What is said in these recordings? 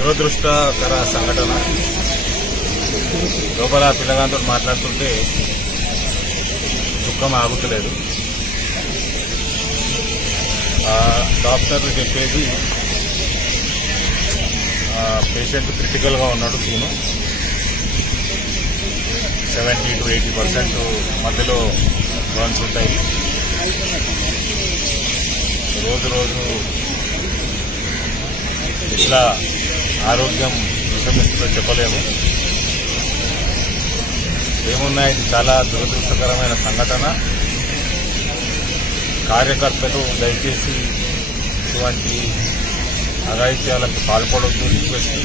దురదృష్టకర సంఘటన. లోపల పిల్లగాంతో మాట్లాడుతుంటే దుఃఖం ఆగుతలేదు. డాక్టర్ చెప్పేది పేషెంట్ క్రిటికల్ గా ఉన్నాడు. సీను 70 to 80% మధ్యలో బర్న్స్ ఉంటాయి. రోజు రోజు ఇట్లా ఆరోగ్యం విషమిస్తుందో చెప్పలేము. ఏమున్నా ఇది చాలా దురదృష్టకరమైన సంఘటన. కార్యకర్తలు దయచేసి ఇటువంటి అఘాయిత్యాలకు పాల్పడొద్దు. రిక్వెస్ట్.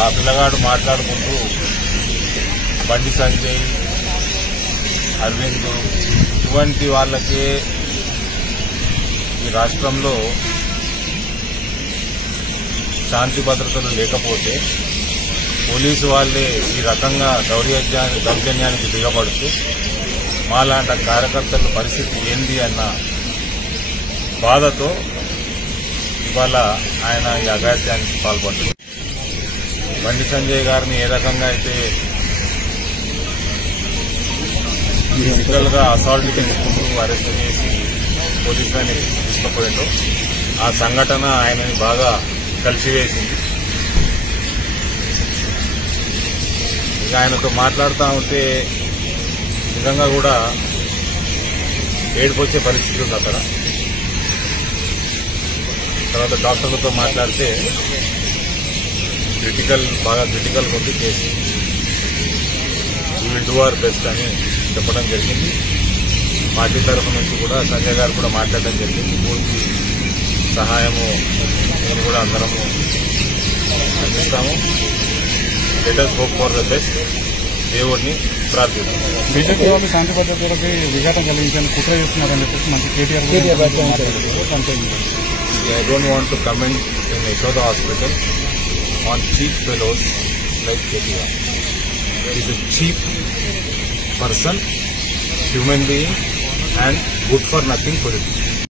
ఆ పిల్లగాడు మాట్లాడుకుంటూ బండి సంజయ్, అరవింద్ ఇటువంటి వాళ్ళకే ఈ రాష్ట్రంలో శాంతి భద్రతలు లేకపోతే పోలీసు వాళ్లే ఈ రకంగా దౌర్జన్యానికి దిగబడితే మాలాంటి కార్యకర్తల పరిస్థితి ఏంది అన్న బాధతో ఇవాళ ఆయన ఈ అఘాయిత్యానికి పాల్పడ్డారు. బండి సంజయ్ గారిని ఏ రకంగా అయితే ఫిజికల్ గా అసాల్ట్ చేసుకుంటూ అరెస్ట్ చేసి పోలీసులని తీసుకుపోయిండు. ఆ సంఘటన ఆయనని బాగా కలిసివేసింది. ఇక ఆయనతో మాట్లాడుతూ ఉంటే నిజంగా కూడా ఏడుపొచ్చే పరిస్థితి ఉంది అక్కడ. తర్వాత డాక్టర్లతో మాట్లాడితే బాగా క్రిటికల్ ఉంది case. We will do our best అని చెప్పడం జరిగింది. పార్టీ తరఫు నుంచి కూడా సంజయ్ గారు కూడా మాట్లాడడం జరిగింది. పూర్తి సహాయము నేను కూడా అందరము అందిస్తాము. Let us hope for the best. దేవుడిని ప్రార్థిస్తాం. బీజేపీ వాళ్ళు శాంతి భద్రతలకి విఘాతం కలిగించేందుకు కుట్ర చేస్తున్నారని చెప్పేసి మంచి KTR I don't want to comment in Yashoda Hospital on cheap fellows like KTR. He is a cheap person, human being and good for nothing politician.